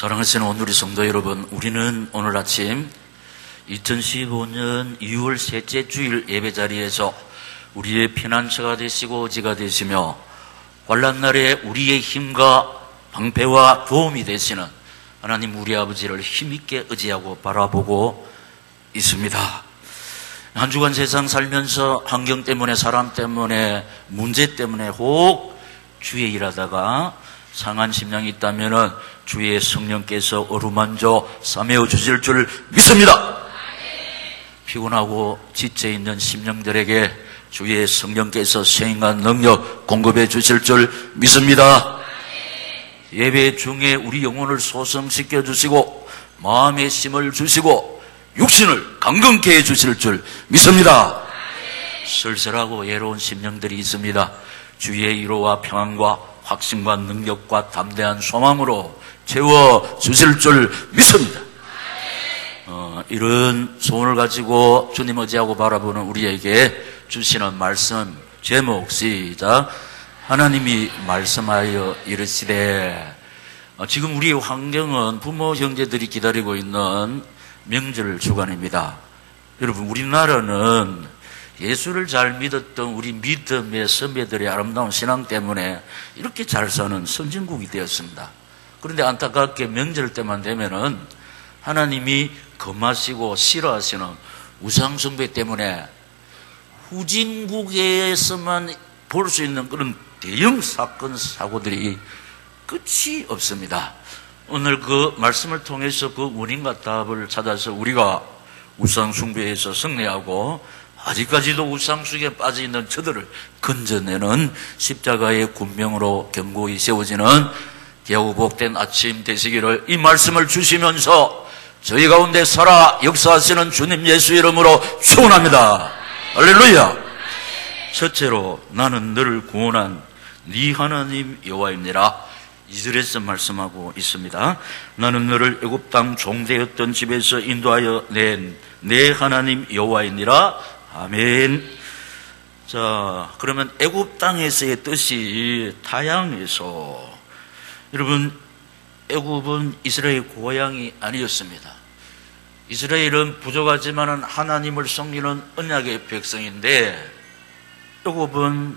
사랑하시는 오늘의 성도 여러분, 우리는 오늘 아침 2015년 2월 셋째 주일 예배 자리에서 우리의 피난처가 되시고 지가 되시며 환난날에 우리의 힘과 방패와 도움이 되시는 하나님 우리 아버지를 힘있게 의지하고 바라보고 있습니다. 한 주간 세상 살면서 환경 때문에, 사람 때문에, 문제 때문에 혹 주에 일하다가 상한 심령이 있다면 주의 성령께서 어루만져 싸매어 주실 줄 믿습니다. 피곤하고 지쳐있는 심령들에게 주의 성령께서 생명과 능력 공급해 주실 줄 믿습니다. 예배 중에 우리 영혼을 소성시켜 주시고 마음의 힘을 주시고 육신을 강건케 해 주실 줄 믿습니다. 쓸쓸하고 외로운 심령들이 있습니다. 주의 위로와 평안과 확신과 능력과 담대한 소망으로 채워주실 줄 믿습니다. 이런 소원을 가지고 주님 의지하고 바라보는 우리에게 주시는 말씀 제목 시작. 하나님이 말씀하여 이르시되. 지금 우리의 환경은 부모 형제들이 기다리고 있는 명절 주간입니다. 여러분, 우리나라는 예수를 잘 믿었던 우리 믿음의 선배들의 아름다운 신앙 때문에 이렇게 잘 사는 선진국이 되었습니다. 그런데 안타깝게 명절 때만 되면은 하나님이 금하시고 싫어하시는 우상숭배 때문에 후진국에서만 볼 수 있는 그런 대형 사건 사고들이 끝이 없습니다. 오늘 그 말씀을 통해서 그 원인과 답을 찾아서 우리가 우상숭배에서 승리하고 아직까지도 우상숭배에 빠져있는 저들을 건져내는 십자가의 군명으로 견고히 세워지는 귀하고 복된 아침 되시기를 이 말씀을 주시면서 저희 가운데 살아 역사하시는 주님 예수 이름으로 축원합니다. 할렐루야. 첫째로 나는 너를 구원한 네 하나님 여호와입니다. 2절에서 말씀하고 있습니다. 나는 너를 애굽 땅 종되었던 집에서 인도하여 낸 내 하나님 여호와이니라. 아멘. 자, 그러면 애굽 땅에서의 뜻이 타향에서, 여러분, 애굽은 이스라엘 고향이 아니었습니다. 이스라엘은 부족하지만 하나님을 섬기는 언약의 백성인데 애굽은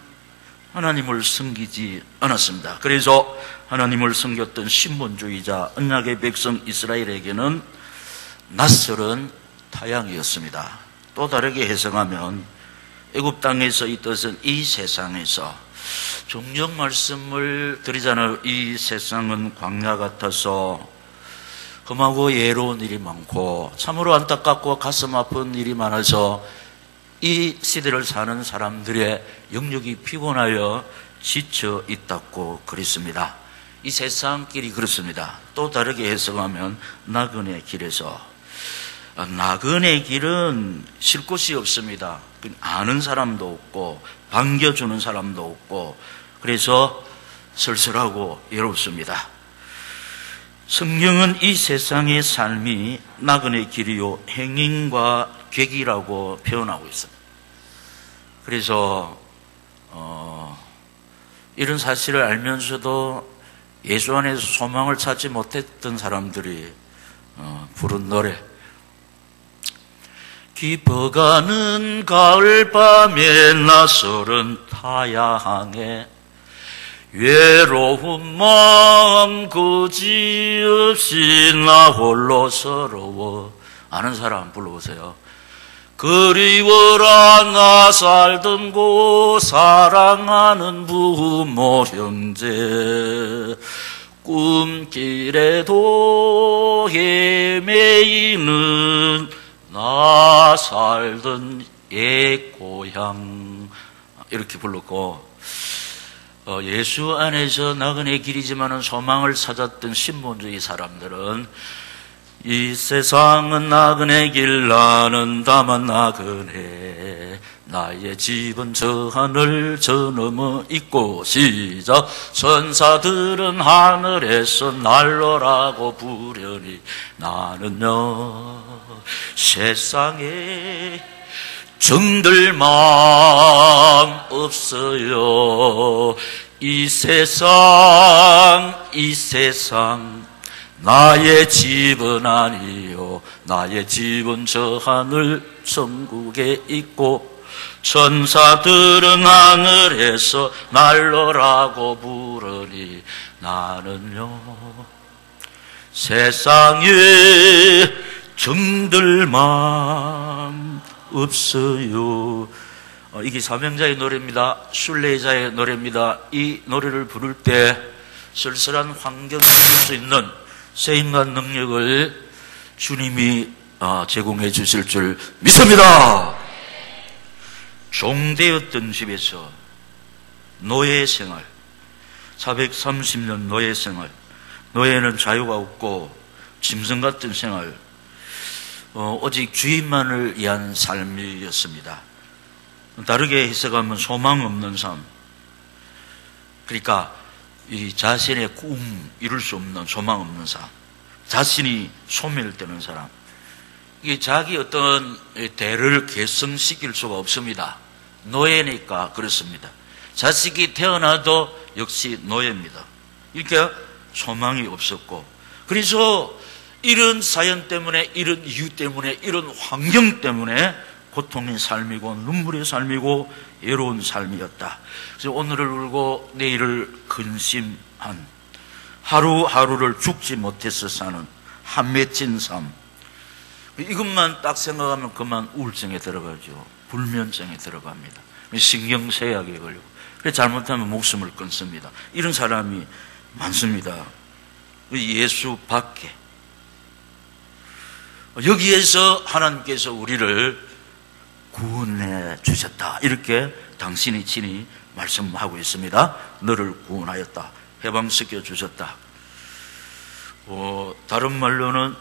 하나님을 섬기지 않았습니다. 그래서 하나님을 섬겼던 신분주의자 언약의 백성 이스라엘에게는 낯설은 타향이었습니다. 또 다르게 해석하면 애굽 땅에서 이 뜻은 이 세상에서, 종종 말씀을 드리잖아요. 이 세상은 광야 같아서 험하고 예로운 일이 많고 참으로 안타깝고 가슴 아픈 일이 많아서 이 시대를 사는 사람들의 영역이 피곤하여 지쳐 있다고 그랬습니다. 이 세상길이 그렇습니다. 또 다르게 해석하면 나그네 길에서, 나그네 길은 쉴 곳이 없습니다. 아는 사람도 없고 반겨주는 사람도 없고 그래서 쓸쓸하고 외롭습니다. 성경은 이 세상의 삶이 나그네 길이요 행인과 객이라고 표현하고 있습니다. 그래서 이런 사실을 알면서도 예수 안에서 소망을 찾지 못했던 사람들이 부른 노래, 깊어가는 가을밤에 낯설은 타향에 외로운 마음 그지없이 나 홀로 서러워. 아는 사람 불러보세요. 그리워라 나 살던 곳 사랑하는 부모 형제, 꿈길에도 헤매이는 나 살던 옛 고향. 이렇게 불렀고, 예수 안에서 나그네 길이지만은 소망을 찾았던 신분주의 사람들은 이 세상은 나그네 길 나는 다만 나그네 나의 집은 저 하늘 저 너머 있고 시작. 천사들은 하늘에서 날로라고 부르니 나는요 세상에 정들 마음 없어요. 이 세상 나의 집은 아니요 나의 집은 저 하늘 천국에 있고 천사들은 하늘에서 날로라고 부르니 나는요 세상에 정들 맘 없어요. 이게 사명자의 노래입니다. 순례자의 노래입니다. 이 노래를 부를 때 쓸쓸한 환경을 이길 수 있는 세임간 능력을 주님이 제공해 주실 줄 믿습니다. 종되었던 집에서 노예 생활, 430년 노예 생활, 노예는 자유가 없고 짐승 같은 생활, 오직 주인만을 위한 삶이었습니다. 다르게 해석하면 소망 없는 삶. 그러니까 이 자신의 꿈 이룰 수 없는 소망 없는 삶, 자신이 소멸되는 사람. 이게 자기 어떤 대를 개성시킬 수가 없습니다. 노예니까 그렇습니다. 자식이 태어나도 역시 노예입니다. 이렇게 소망이 없었고, 그래서 이런 사연 때문에, 이런 이유 때문에, 이런 환경 때문에 고통의 삶이고 눈물의 삶이고 외로운 삶이었다. 그래서 오늘을 울고 내일을 근심한, 하루하루를 죽지 못해서 사는 한 맺힌 삶. 이것만 딱 생각하면 그만 우울증에 들어가죠. 불면증에 들어갑니다. 신경쇠약에 걸리고, 그래서 잘못하면 목숨을 끊습니다. 이런 사람이 많습니다. 예수 밖에. 여기에서 하나님께서 우리를 구원해 주셨다. 이렇게 당신이 친히 말씀하고 있습니다. 너를 구원하였다. 해방시켜 주셨다. 다른 말로는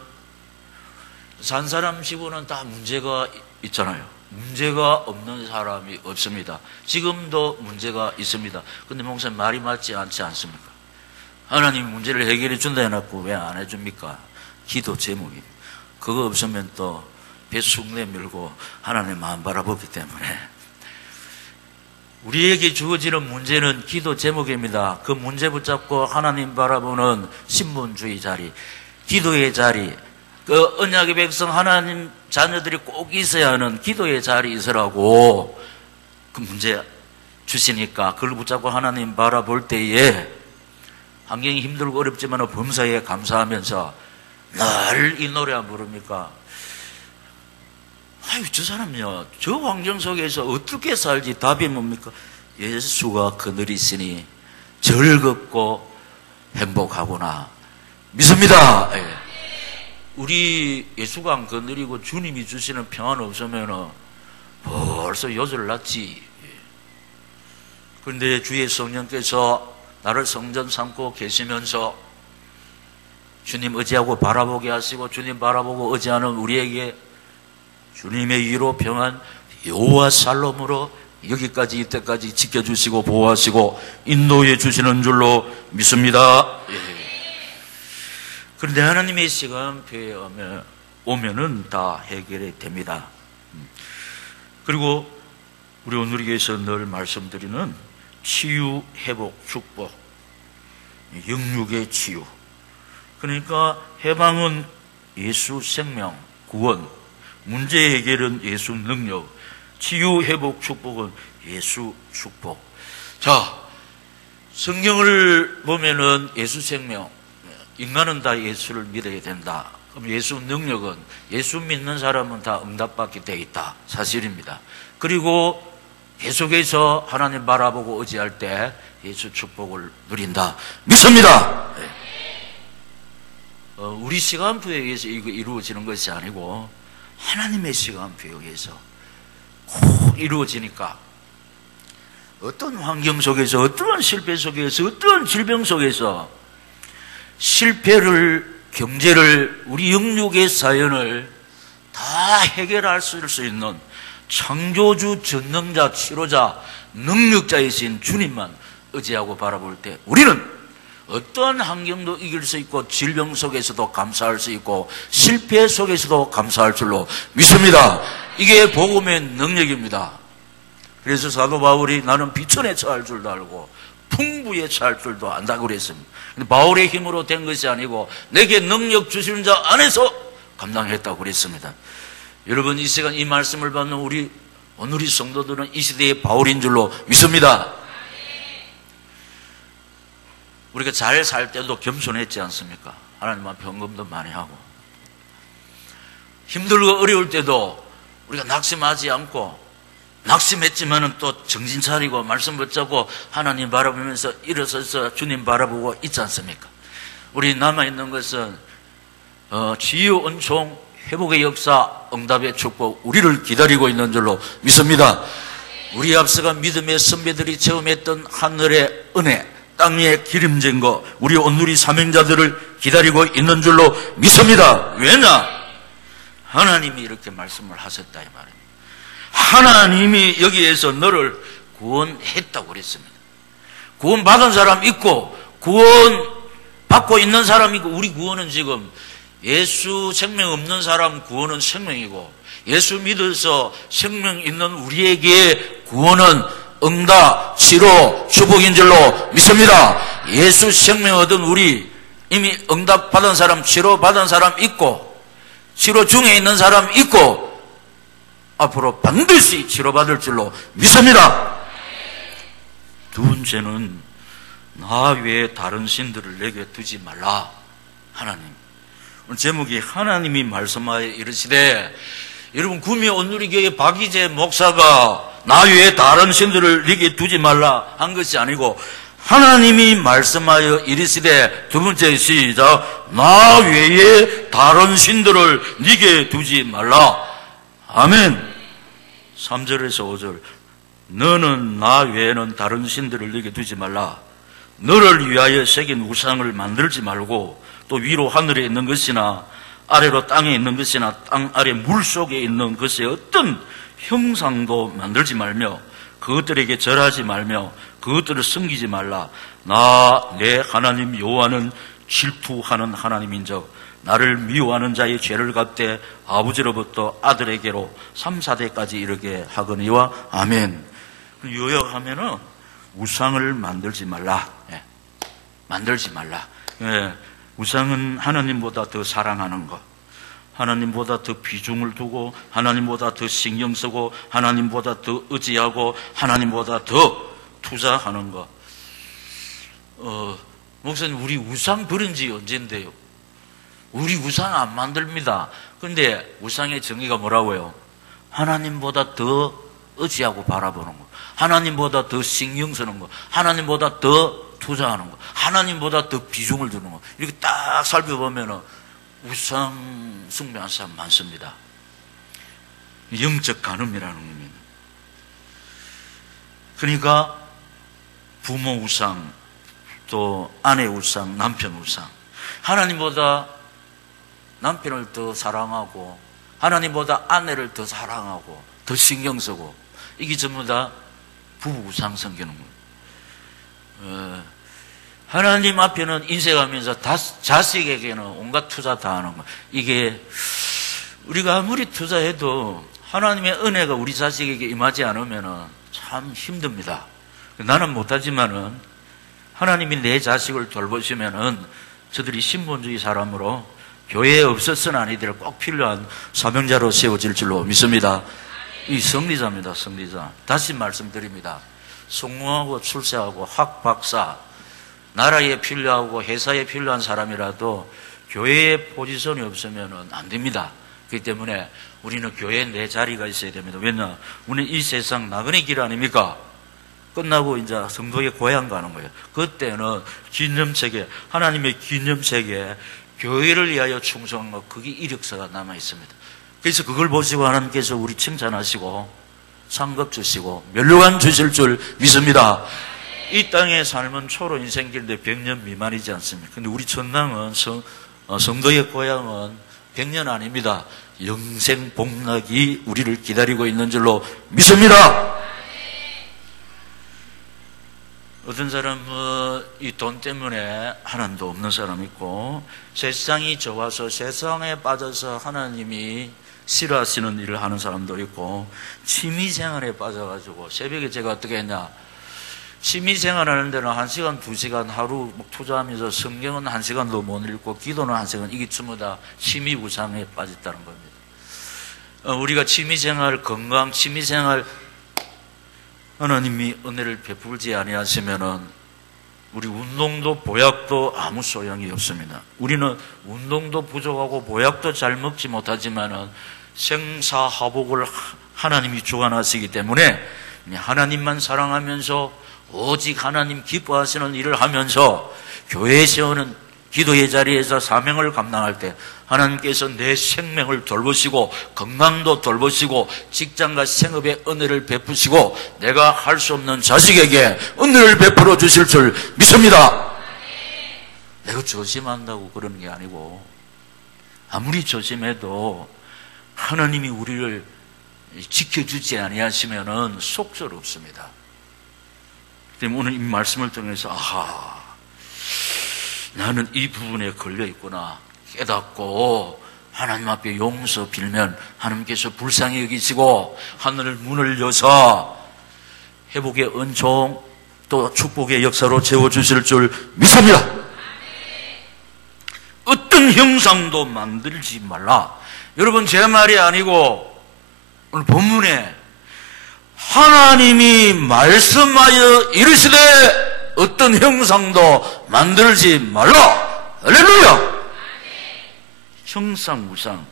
산 사람 치고는 다 문제가 있잖아요. 문제가 없는 사람이 없습니다. 지금도 문제가 있습니다. 근데 목사님 말이 맞지 않지 않습니까? 하나님 문제를 해결해 준다 해놓고 왜 안 해줍니까? 기도 제목입니다. 그거 없으면 또 배 쑥 내밀고 하나님 마음 바라보기 때문에 우리에게 주어지는 문제는 기도 제목입니다. 그 문제 붙잡고 하나님 바라보는 신분주의 자리, 기도의 자리, 그 언약의 백성 하나님 자녀들이 꼭 있어야 하는 기도의 자리에 있으라고 그 문제 주시니까 그걸 붙잡고 하나님 바라볼 때에 환경이 힘들고 어렵지만 범사에 감사하면서 늘 이 노래 안 부릅니까? 아유, 저 사람요, 저 환경 속에서 어떻게 살지? 답이 뭡니까? 예수가 그늘이시니 즐겁고 행복하구나. 믿습니다. 예. 우리 예수가 안 그늘이고 주님이 주시는 평안 없으면 벌써 요절 났지. 그런데 주의 성령께서 나를 성전 삼고 계시면서 주님 의지하고 바라보게 하시고 주님 바라보고 의지하는 우리에게 주님의 위로 평안 여호와 살롬으로 여기까지 이때까지 지켜주시고 보호하시고 인도해 주시는 줄로 믿습니다. 예. 그런데 하나님의 시간표에 오면은 다 해결이 됩니다. 그리고 우리 오늘 교회에서 늘 말씀드리는 치유, 회복, 축복, 영육의 치유. 그러니까 해방은 예수 생명, 구원, 문제 해결은 예수 능력, 치유, 회복, 축복은 예수 축복. 자, 성경을 보면은 예수 생명, 인간은 다 예수를 믿어야 된다. 그럼 예수 능력은 예수 믿는 사람은 다 응답받게 되어 있다. 사실입니다. 그리고 계속해서 하나님 바라보고 의지할 때 예수 축복을 누린다. 믿습니다. 네. 우리 시간표에 의해서 이거 이루어지는 것이 아니고 하나님의 시간표에 의해서 꼭 이루어지니까 어떤 환경 속에서, 어떠한 실패 속에서, 어떠한 질병 속에서 실패를, 경제를, 우리 영육의 사연을 다 해결할 수 있는 창조주, 전능자, 치료자, 능력자이신 주님만 의지하고 바라볼 때 우리는 어떠한 환경도 이길 수 있고 질병 속에서도 감사할 수 있고 실패 속에서도 감사할 줄로 믿습니다. 이게 복음의 능력입니다. 그래서 사도 바울이 나는 비천에 처할 줄도 알고 풍부에 처할 줄도 안다고 그랬습니다. 근데 바울의 힘으로 된 것이 아니고 내게 능력 주시는 자 안에서 감당했다고 그랬습니다. 여러분, 이 시간 이 말씀을 받는 오늘 이 성도들은 이 시대의 바울인 줄로 믿습니다. 우리가 잘 살 때도 겸손했지 않습니까? 하나님 앞에 헌금도 많이 하고, 힘들고 어려울 때도 우리가 낙심하지 않고, 낙심했지만은 또 정신 차리고 말씀 붙잡고 하나님 바라보면서 일어서서 주님 바라보고 있지 않습니까? 우리 남아있는 것은 치유, 은총, 회복의 역사, 응답의 축복, 우리를 기다리고 있는 줄로 믿습니다. 우리 앞서간 믿음의 선배들이 체험했던 하늘의 은혜, 땅에 기름진 거, 우리 온누리 사명자들을 기다리고 있는 줄로 믿습니다. 왜냐? 하나님이 이렇게 말씀을 하셨다 이 말입니다. 하나님이 여기에서 너를 구원했다고 그랬습니다. 구원받은 사람 있고 구원받고 있는 사람 있고, 우리 구원은 지금 예수 생명 없는 사람 구원은 생명이고, 예수 믿어서 생명 있는 우리에게 구원은 응답, 치료, 축복인 줄로 믿습니다. 예수 생명 얻은 우리, 이미 응답 받은 사람, 치료 받은 사람 있고, 치료 중에 있는 사람 있고, 앞으로 반드시 치료받을 줄로 믿습니다. 두 번째는 나 외에 다른 신들을 내게 두지 말라. 하나님, 오늘 제목이 하나님이 말씀하여 이르시되, 여러분, 구미 온누리교회 박이재 목사가 나 외에 다른 신들을 네게 두지 말라 한 것이 아니고, 하나님이 말씀하여 이르시되, 두 번째 시작, 나 외에 다른 신들을 네게 두지 말라. 아멘. 3절에서 5절, 너는 나 외에는 다른 신들을 네게 두지 말라. 너를 위하여 새긴 우상을 만들지 말고, 또 위로 하늘에 있는 것이나 아래로 땅에 있는 것이나 땅 아래 물속에 있는 것의 어떤 형상도 만들지 말며 그것들에게 절하지 말며 그것들을 섬기지 말라. 나 내 하나님 여호와는 질투하는 하나님인즉 나를 미워하는 자의 죄를 갚되 아버지로부터 아들에게로 3, 4대까지 이르게 하거니와. 아멘. 요약하면은 우상을 만들지 말라. 만들지 말라. 우상은 하나님보다 더 사랑하는 것, 하나님보다 더 비중을 두고, 하나님보다 더 신경 쓰고, 하나님보다 더 의지하고, 하나님보다 더 투자하는 것. 목사님, 우리 우상 버린 지 언젠데요? 우리 우상 안 만듭니다. 근데 우상의 정의가 뭐라고요? 하나님보다 더 의지하고 바라보는 것, 하나님보다 더 신경 쓰는 것, 하나님보다 더 투자하는 것, 하나님보다 더 비중을 두는 것. 이렇게 딱 살펴보면 우상 숭배하는 사람 많습니다. 영적 간음이라는 겁니다. 그러니까 부모 우상, 또 아내 우상, 남편 우상, 하나님보다 남편을 더 사랑하고 하나님보다 아내를 더 사랑하고 더 신경 쓰고, 이게 전부 다 부부 우상 생기는 거예요. 하나님 앞에는 인색하면서 자식에게는 온갖 투자 다 하는 거. 이게 우리가 아무리 투자해도 하나님의 은혜가 우리 자식에게 임하지 않으면 참 힘듭니다. 나는 못하지만은 하나님이 내 자식을 돌보시면은 저들이 신본주의 사람으로 교회에 없었으나 아니들 꼭 필요한 사명자로 세워질 줄로 믿습니다. 이 성리자입니다. 성리자. 다시 말씀드립니다. 성공하고 출세하고 학박사, 나라에 필요하고 회사에 필요한 사람이라도 교회에 포지션이 없으면 안 됩니다. 그렇기 때문에 우리는 교회에 내 자리가 있어야 됩니다. 왜냐? 우리는 이 세상 나그네 길 아닙니까? 끝나고 이제 성도의 고향 가는 거예요. 그때는 기념책에, 하나님의 기념책에 교회를 위하여 충성한 것, 그게 이력서가 남아 있습니다. 그래서 그걸 보시고 하나님께서 우리 칭찬하시고 상급 주시고 면류관 주실 줄 믿습니다. 이 땅의 삶은 초로 인생길인데 100년 미만이지 않습니까? 근데 우리 천당은 성도의 고향은 100년 아닙니다. 영생 복락이 우리를 기다리고 있는 줄로 믿습니다. 어떤 사람은 이 돈 때문에 하나님도 없는 사람 있고, 세상이 좋아서 세상에 빠져서 하나님이 싫어하시는 일을 하는 사람도 있고, 취미생활에 빠져가지고 새벽에 제가 어떻게 했냐, 취미생활 하는 데는 1시간, 2시간 하루 투자하면서 성경은 1시간도 못 읽고 기도는 1시간, 이게 전부 다 취미구상에 빠졌다는 겁니다. 우리가 취미생활, 건강, 취미생활 하나님이 은혜를 베풀지 아니하시면은 우리 운동도 보약도 아무 소용이 없습니다. 우리는 운동도 부족하고 보약도 잘 먹지 못하지만은 생사화복을 하나님이 주관하시기 때문에 하나님만 사랑하면서 오직 하나님 기뻐하시는 일을 하면서 교회에 세우는 기도의 자리에서 사명을 감당할 때 하나님께서 내 생명을 돌보시고 건강도 돌보시고 직장과 생업에 은혜를 베푸시고 내가 할 수 없는 자식에게 은혜를 베풀어 주실 줄 믿습니다. 내가 조심한다고 그러는 게 아니고 아무리 조심해도 하나님이 우리를 지켜주지 아니하시면은 속절없습니다. 때문에 오늘 이 말씀을 통해서 아하, 나는 이 부분에 걸려 있구나 깨닫고 하나님 앞에 용서 빌면 하나님께서 불쌍히 여기시고 하늘 문을 여서 회복의 은총 또 축복의 역사로 채워주실 줄 믿습니다. 어떤 형상도 만들지 말라. 여러분, 제 말이 아니고 오늘 본문에 하나님이 말씀하여 이르시되 어떤 형상도 만들지 말라. 할렐루야. 형상우상,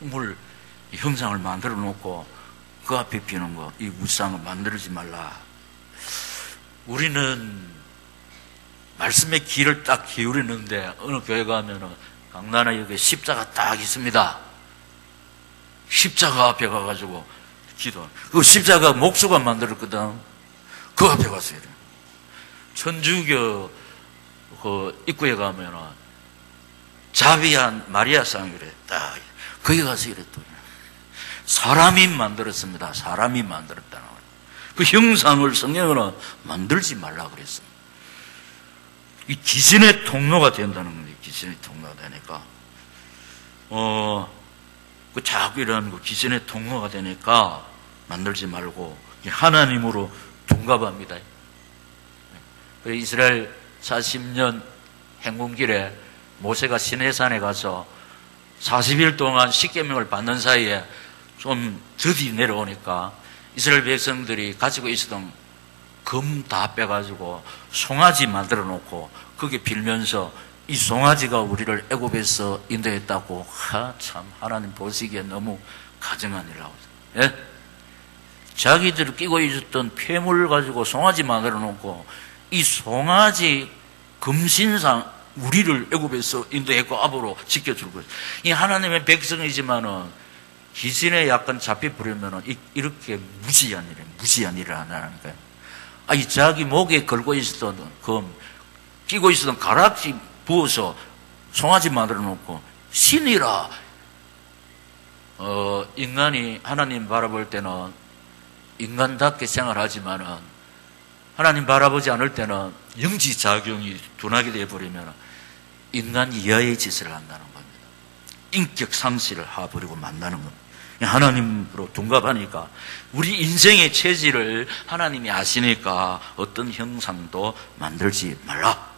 뭘 형상을 만들어 놓고 그 앞에 피는 거, 이 우상을 만들지 말라. 우리는 말씀의 귀를 딱 기울이는데 어느 교회 가면은 강단에 여기 십자가 딱 있습니다. 십자가 앞에 가가지고 기도. 그 십자가 목수가 만들었거든. 그 앞에 가서 이래. 천주교 그 입구에 가면은 자비한 마리아상 이래. 딱 거기 가서 이래 또. 사람이 만들었습니다. 사람이 만들었다는 거예요. 그 형상을 성경으로 만들지 말라 그랬습니다. 이 기신의 통로가 된다는 거예요. 기신의 통로가 되니까. 그 자꾸 이런 거 기신의 통로가 되니까 만들지 말고 하나님으로 둔갑합니다. 이스라엘 40년 행군길에 모세가 시내산에 가서 40일 동안 십계명을 받는 사이에 좀 더디 내려오니까 이스라엘 백성들이 가지고 있었던 금 다 빼가지고 송아지 만들어 놓고 거기에 빌면서 이 송아지가 우리를 애굽에서 인도했다고. 참 하나님 보시기에 너무 가증한 일이라고. 예? 자기들 끼고 있었던 폐물을 가지고 송아지 만들어 놓고 이 송아지 금신상 우리를 애굽에서 인도했고 앞으로 지켜줄 거예요. 이 하나님의 백성이지만은 기신에 약간 잡혀버리면은 이렇게 무지한 일을 한다는 거예요. 이 자기 목에 걸고 있었던 끼고 있었던 가락지 부어서 송아지 만들어 놓고 신이라. 인간이 하나님 바라볼 때는 인간답게 생활하지만은 하나님 바라보지 않을 때는 영지작용이 둔하게 되어버리면 인간 이하의 짓을 한다는 겁니다. 인격 상실을 하버리고 만나는 겁니다. 하나님으로 둔갑하니까 우리 인생의 체질을 하나님이 아시니까 어떤 형상도 만들지 말라.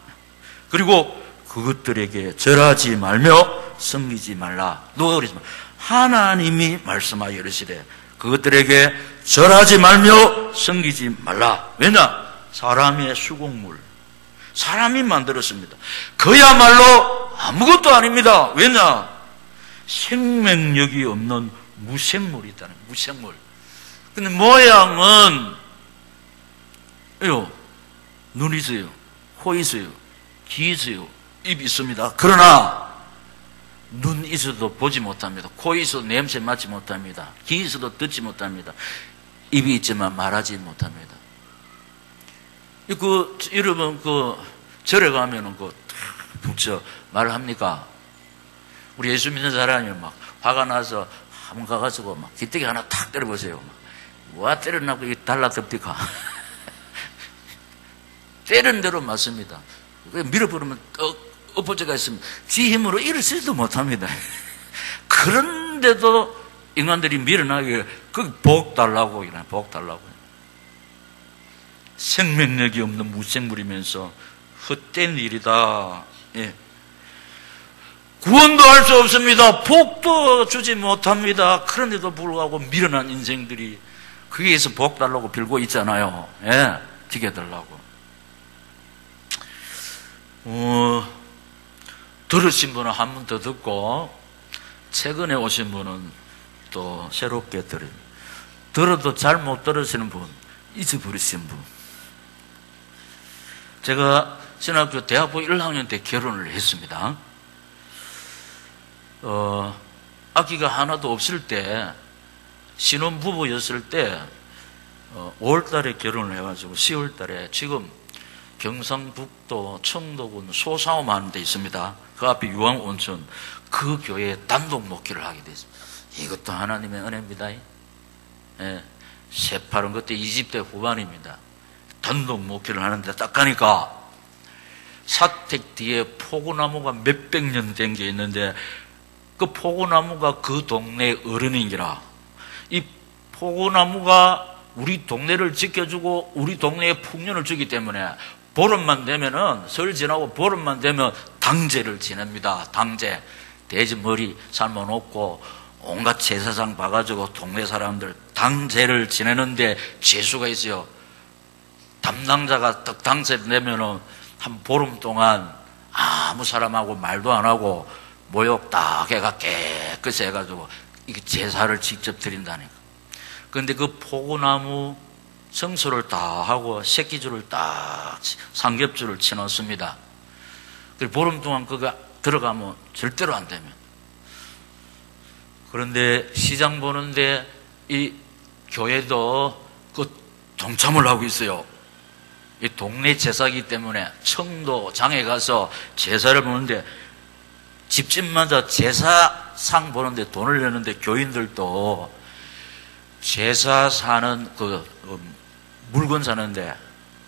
그리고 그것들에게 절하지 말며 섬기지 말라. 누가 그러지 마. 하나님이 말씀하여 이르시되 그것들에게 절하지 말며 섬기지 말라. 왜냐? 사람의 수공물, 사람이 만들었습니다. 그야말로 아무것도 아닙니다. 왜냐? 생명력이 없는 무생물이 있다는, 무생물. 근데 모양은 눈이 있어요, 코 있어요, 귀 있어요, 입이 있습니다. 그러나 눈 있어도 보지 못합니다. 코 있어도 냄새 맡지 못합니다. 귀 있어도 듣지 못합니다. 입이 있지만 말하지 못합니다. 여러분 절에 가면은 붙여 말합니까? 우리 예수 믿는 사람이 막 화가 나서 한번 가가지고 막 기대기 하나 탁 때려보세요. 와 때려놔고 이 달라듭니까? 때린 대로 맞습니다. 밀어버리면 엎어져가 있으면 지 힘으로 일어서지도 못합니다. 그런데도 인간들이 밀어나게 복 달라고 이러나, 복 달라고. 생명력이 없는 무생물이면서 헛된 일이다. 예. 구원도 할 수 없습니다. 복도 주지 못합니다. 그런데도 불구하고 미련한 인생들이 거기에서 복 달라고 빌고 있잖아요. 예, 지켜달라고. 들으신 분은 한 번 더 듣고, 최근에 오신 분은 또 새롭게 들어도 잘 못 들으시는 분, 잊어버리신 분. 제가 신학교 대학부 1학년 때 결혼을 했습니다. 아기가 하나도 없을 때, 신혼부부였을 때 5월 달에 결혼을 해가지고 10월 달에 지금 경상북도 청도군 소사움 하는 데 있습니다. 그 앞에 유황온천, 그 교회에 단독 목회를 하게 됐습니다. 이것도 하나님의 은혜입니다. 예, 새파른 그때 20대 후반입니다. 단독 목회를 하는데 딱 가니까 사택 뒤에 포구나무가 몇백 년 된 게 있는데, 그 포구나무가 그 동네 어른인기라. 이 포구나무가 우리 동네를 지켜주고 우리 동네에 풍년을 주기 때문에 보름만 되면은, 설 지나고 보름만 되면 당제를 지냅니다. 당제. 돼지 머리 삶아놓고 온갖 제사상 봐가지고 동네 사람들 당제를 지내는데 재수가 있어요. 담당자가 딱 당제 내면은 한 보름 동안 아무 사람하고 말도 안 하고 모욕 딱 해가 깨끗이 해가지고 이게 제사를 직접 드린다니까. 그런데 그 포구나무 성소를 다 하고 새끼줄을 딱 삼겹줄을 치놓습니다. 그리고 보름 동안 그거 들어가면 절대로 안 되면. 그런데 시장 보는데 이 교회도 그 동참을 하고 있어요. 이 동네 제사기 때문에 청도 장에 가서 제사를 보는데 집집마다 제사상 보는데 돈을 내는데 교인들도 제사 사는 물건 사는데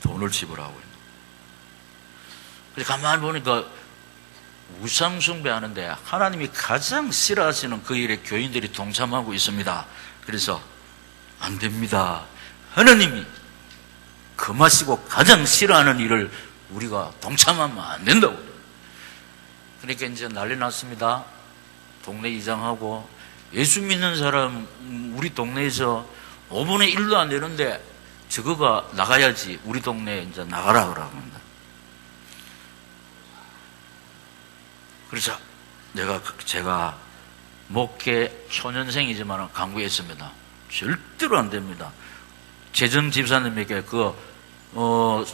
돈을 지불하고 있는. 그래서 가만히 보니까 우상 숭배하는데 하나님이 가장 싫어하시는 그 일에 교인들이 동참하고 있습니다. 그래서 안 됩니다. 하나님이 금하시고 가장 싫어하는 일을 우리가 동참하면 안 된다고. 그러니까 이제 난리 났습니다. 동네 이장하고 예수 믿는 사람 우리 동네에서 5분의 1도 안 되는데 저거가 나가야지, 우리 동네에 이제 나가라 그럽니다. 그래서 제가 목회 초년생이지만 강구했습니다. 절대로 안 됩니다. 재정 집사님에게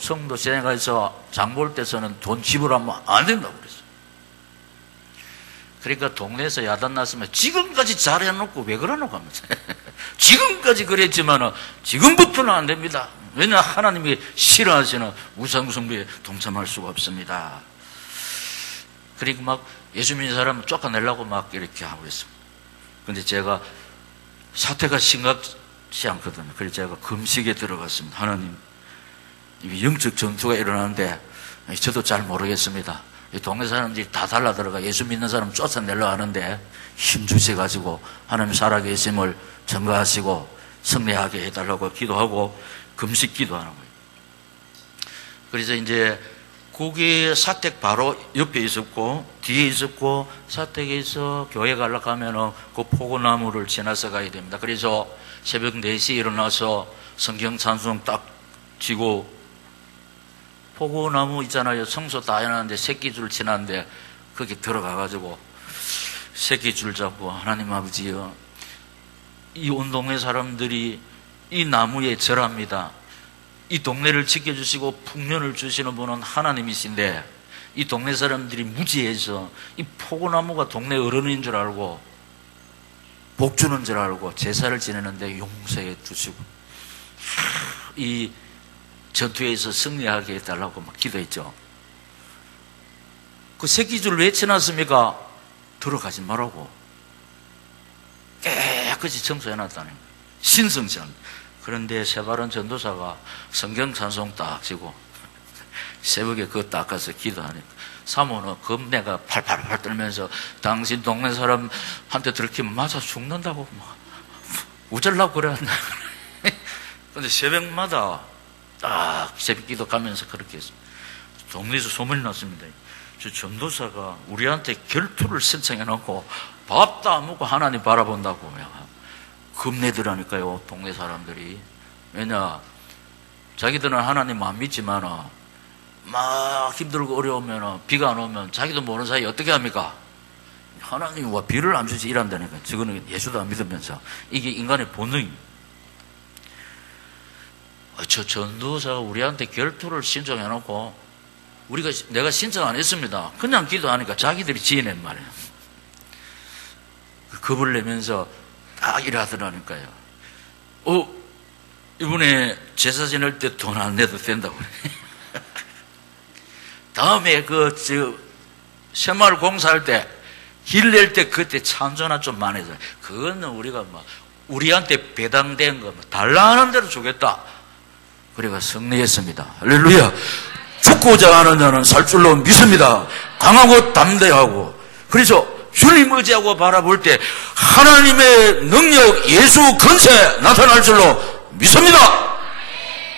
성도 시장에서 장 볼 때서는 돈 지불하면 안 된다고 그랬어요. 그러니까 동네에서 야단 났으면 지금까지 잘해놓고 왜 그러노 하면서 지금까지 그랬지만은 지금부터는 안 됩니다. 왜냐, 하나님이 싫어하시는 우상숭배에 동참할 수가 없습니다. 그러니까 막 예수 믿는 사람을 쫓아내려고 막 이렇게 하고 있습니다. 근데 제가 사태가 심각치 않거든요. 그래서 제가 금식에 들어갔습니다. 하나님, 영적 전투가 일어나는데 저도 잘 모르겠습니다. 이 동네 사람들이 다 달라들어가 예수 믿는 사람 쫓아내려 하는데 힘 주셔가지고 하나님 살아계심을 증거하시고 승리하게 해달라고 기도하고 금식 기도하는 거예요. 그래서 이제 거기 사택 바로 옆에 있었고 뒤에 있었고, 사택에서 교회 가려고 하면은 그 포구나무를 지나서 가야 됩니다. 그래서 새벽 4시에 일어나서 성경 찬송 딱 지고, 포구나무 있잖아요. 성소 다 해놨는데 새끼줄 지났는데 거기 들어가가지고 새끼줄 잡고, 하나님 아버지요, 이 온 동네 사람들이 이 나무에 절합니다. 이 동네를 지켜주시고 풍년을 주시는 분은 하나님이신데 이 동네 사람들이 무지해서 이 포구나무가 동네 어른인 줄 알고 복 주는 줄 알고 제사를 지내는데 용서해 주시고 이 전투에서 승리하게 해달라고 막 기도했죠. 그 새끼줄 왜 쳐놨습니까? 들어가지 말라고. 깨끗이 청소해놨다는 거예요. 신성시합니다. 그런데 새바른 전도사가 성경 찬송 딱 지고 새벽에 그거 딱 가서 기도하니까 사모는 겁내가 팔팔팔 떨면서 당신 동네 사람한테 들키면 맞아 죽는다고 막 우절라고 그래. 근데 새벽마다 딱 새벽기도 가면서 그렇게 했습니다. 동네에서 소문이 났습니다. 저 전도사가 우리한테 결투를 신청해 놓고 밥도 안 먹고 하나님 바라본다고. 겁내더라니까요, 동네 사람들이. 왜냐, 자기들은 하나님 안 믿지만 막 힘들고 어려우면 비가 안 오면 자기도 모르는 사이에 어떻게 합니까? 하나님이 와 비를 안 주지 이란다니까. 저거는 예수도 안 믿으면서. 이게 인간의 본능입니다. 저 전도사가 우리한테 결투를 신청해 놓고 내가 신청 안 했습니다. 그냥 기도하니까 자기들이 지어낸 말이에요. 겁을 내면서 딱 일하더라니까요. 이번에 제사 지낼 때 돈 안 내도 된다고. 다음에 새마을 공사할 때, 길 낼 때 그때 찬조나 좀 많이 해서, 그거는 우리가 우리한테 배당된 거, 달라하는 대로 주겠다. 그래가 승리했습니다. 할렐루야. 죽고자 하는 자는 살 줄로 믿습니다. 강하고 담대하고. 그래서 주님 의지하고 바라볼 때 하나님의 능력, 예수 권세 나타날 줄로 믿습니다.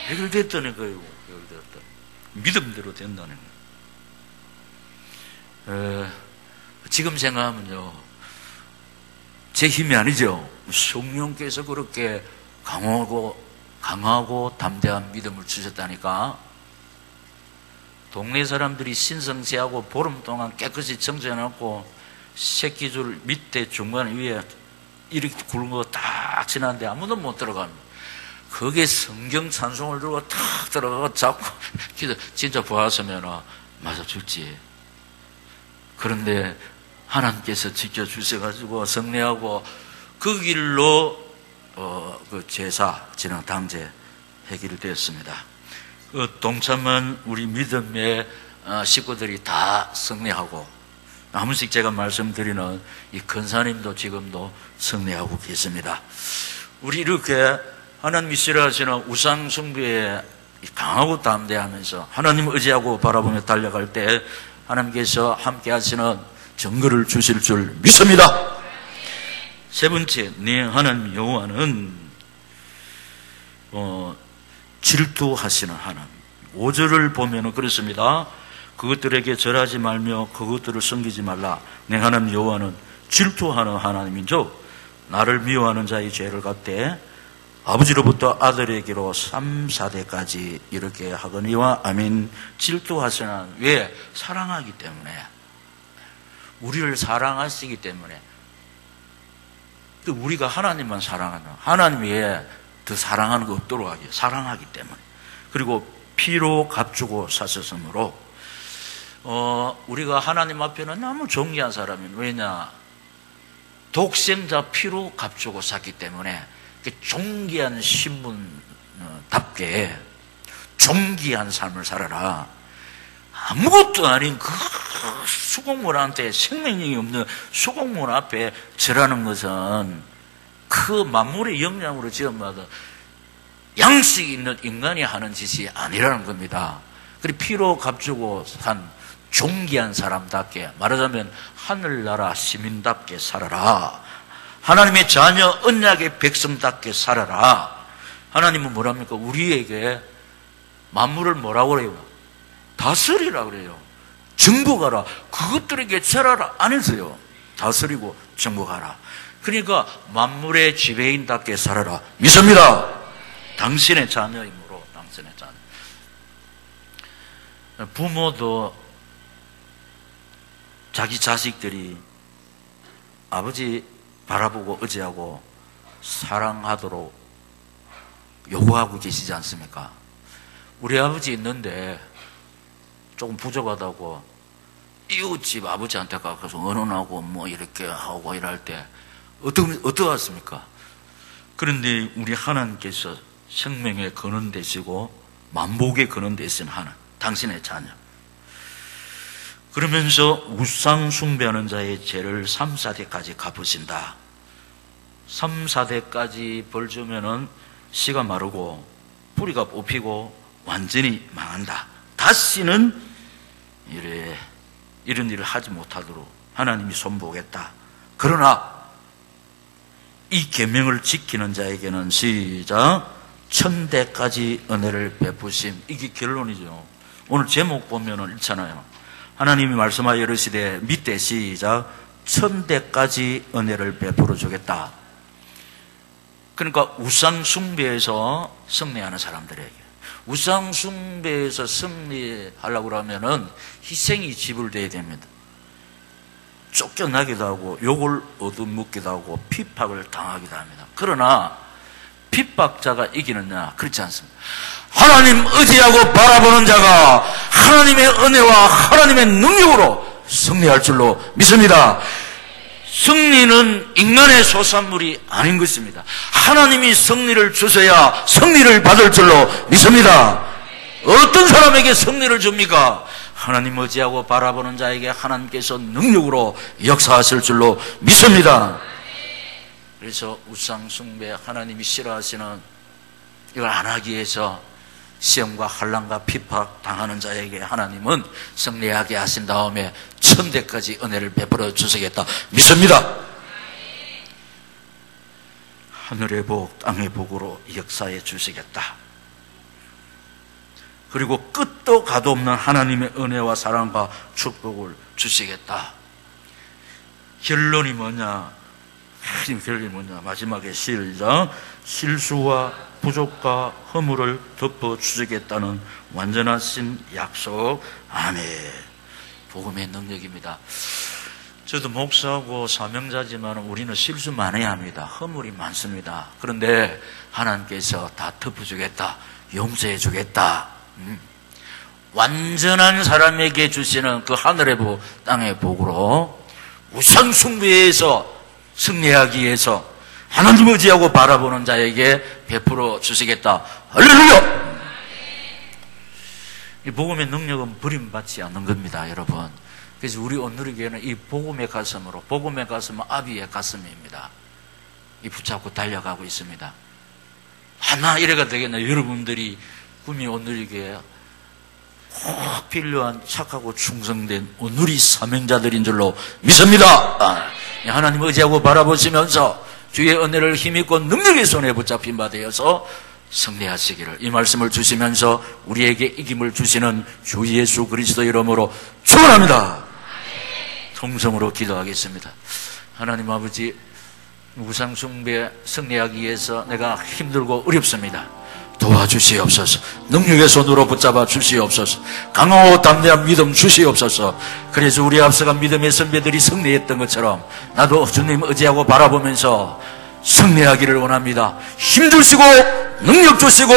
해결됐다는 거예요. 해결됐다. 믿음대로 된다는 거예요. 지금 생각하면요, 제 힘이 아니죠. 성령께서 그렇게 강하고 담대한 믿음을 주셨다니까. 동네 사람들이 신성시하고 보름 동안 깨끗이 청소해놓고 새끼줄 밑에 중간 위에 이렇게 굵은 거 딱 지났는데 아무도 못 들어갑니다. 거기에 성경 찬송을 들고 탁 들어가고 자꾸 기도, 진짜 보았으면 맞아 죽지. 그런데 하나님께서 지켜주셔가지고 성례하고 그 길로 그 제사 진행 당제 해결되었습니다. 그 동참한 우리 믿음의 식구들이 다 성례하고, 한 번씩 제가 말씀드리는 이 근사님도 지금도 성례하고 계십니다. 우리 이렇게 하나님이 싫어하시는 우상 숭배에 강하고 담대하면서 하나님 의지하고 바라보며 달려갈 때 하나님께서 함께 하시는 증거를 주실 줄 믿습니다. 세 번째, 네 하나님 여호와는 질투하시는 하나님. 5절을 보면 그렇습니다. 그것들에게 절하지 말며 그것들을 섬기지 말라. 내 하나님 여호와는 질투하는 하나님인즉 나를 미워하는 자의 죄를 갚되 아버지로부터 아들에게로 3, 4대까지 이렇게 하거니와 아멘. 질투하시는, 왜? 사랑하기 때문에. 우리를 사랑하시기 때문에. 또 우리가 하나님만 사랑하는, 하나님 외에 더 사랑하는 거 없도록 하기, 사랑하기 때문에. 그리고 피로 값주고 사셨으므로 우리가 하나님 앞에는 너무 존귀한 사람이에요. 왜냐? 독생자 피로 값주고 샀기 때문에 존귀한 신분답게 존귀한 삶을 살아라. 아무것도 아닌 그 수공문한테, 생명력이 없는 수공문 앞에 절하는 것은 그 만물의 영향으로 지음받아 양식 있는 인간이 하는 짓이 아니라는 겁니다. 그리고 피로 값주고 산 존귀한 사람답게, 말하자면 하늘나라 시민답게 살아라. 하나님의 자녀 언약의 백성답게 살아라. 하나님은 뭐랍니까? 우리에게 만물을 뭐라고 그래요? 다스리라 그래요. 정복하라. 그것들에게 절하라 안 했어요. 다스리고 정복하라. 그러니까 만물의 지배인답게 살아라. 믿습니다. 당신의 자녀이므로. 당신의 자녀. 부모도 자기 자식들이 아버지 바라보고 의지하고 사랑하도록 요구하고 계시지 않습니까? 우리 아버지 있는데 조금 부족하다고 이웃집 아버지한테 가서 언언하고 뭐 이렇게 하고 이럴 때 어떠했습니까? 그런데 우리 하나님께서 생명의 근원 되시고 만복의 근원 되신 하나님, 당신의 자녀. 그러면서 우상 숭배하는 자의 죄를 3, 4대까지 갚으신다. 3, 4대까지 벌 주면은 씨가 마르고 뿌리가 뽑히고 완전히 망한다. 다시는 이런 일을 하지 못하도록 하나님이 손보겠다. 그러나 이 계명을 지키는 자에게는 시작, 천대까지 은혜를 베푸심. 이게 결론이죠. 오늘 제목 보면은 있잖아요. 하나님이 말씀하여 이르시되 밑에 시작 천대까지 은혜를 베풀어 주겠다. 그러니까 우상 숭배에서 승리하는 사람들에게, 우상 숭배에서 승리하려고 그러면은 희생이 지불돼야 됩니다. 쫓겨나기도 하고 욕을 얻어먹기도 하고 핍박을 당하기도 합니다. 그러나 핍박자가 이기느냐? 그렇지 않습니다. 하나님 의지하고 바라보는 자가 하나님의 은혜와 하나님의 능력으로 승리할 줄로 믿습니다. 승리는 인간의 소산물이 아닌 것입니다. 하나님이 승리를 주셔야 승리를 받을 줄로 믿습니다. 어떤 사람에게 승리를 줍니까? 하나님 의지하고 바라보는 자에게 하나님께서 능력으로 역사하실 줄로 믿습니다. 그래서 우상 숭배, 하나님이 싫어하시는 이걸 안 하기 위해서 시험과 환난과 핍박 당하는 자에게 하나님은 승리하게 하신 다음에 천대까지 은혜를 베풀어 주시겠다 믿습니다. 하늘의 복, 땅의 복으로 역사해 주시겠다. 그리고 끝도 가도 없는 하나님의 은혜와 사랑과 축복을 주시겠다. 결론이 뭐냐? 결론이 뭐냐? 마지막에 시작. 실수와 부족과 허물을 덮어 주시겠다는 완전하신 약속. 아멘. 복음의 능력입니다. 저도 목사하고 사명자지만 우리는 실수 많이 합니다. 허물이 많습니다. 그런데 하나님께서 다 덮어주겠다, 용서해 주겠다. 완전한 사람에게 주시는 그 하늘의 복, 땅의 복으로 우상 숭배에서 승리하기 위해서 하나님 의지하고 바라보는 자에게 베풀어 주시겠다. 할렐루야! 이 복음의 능력은 버림받지 않는 겁니다, 여러분. 그래서 우리 오늘에게는 이 복음의 가슴으로, 복음의 가슴은 아비의 가슴입니다. 이 붙잡고 달려가고 있습니다. 하나 이래가 되겠나? 여러분들이 꿈이 오늘에게 꼭 필요한 착하고 충성된 오늘이 사명자들인 줄로 믿습니다. 하나님 의지하고 바라보시면서 주의 은혜를 힘입고 능력의 손에 붙잡힌 바 되어서 승리하시기를, 이 말씀을 주시면서 우리에게 이김을 주시는 주 예수 그리스도 이름으로 축원합니다. 통성으로 기도하겠습니다. 하나님 아버지, 우상 숭배 승리하기 위해서 내가 힘들고 어렵습니다. 도와주시옵소서. 능력의 손으로 붙잡아 주시옵소서. 강하고 담대한 믿음 주시옵소서. 그래서 우리 앞서간 믿음의 선배들이 승리했던 것처럼 나도 주님 의지하고 바라보면서 승리하기를 원합니다. 힘 주시고 능력 주시고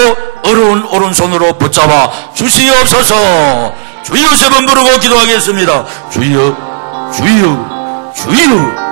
어려운 오른손으로 붙잡아 주시옵소서. 주여 세 번 부르고 기도하겠습니다. 주여, 주여, 주여.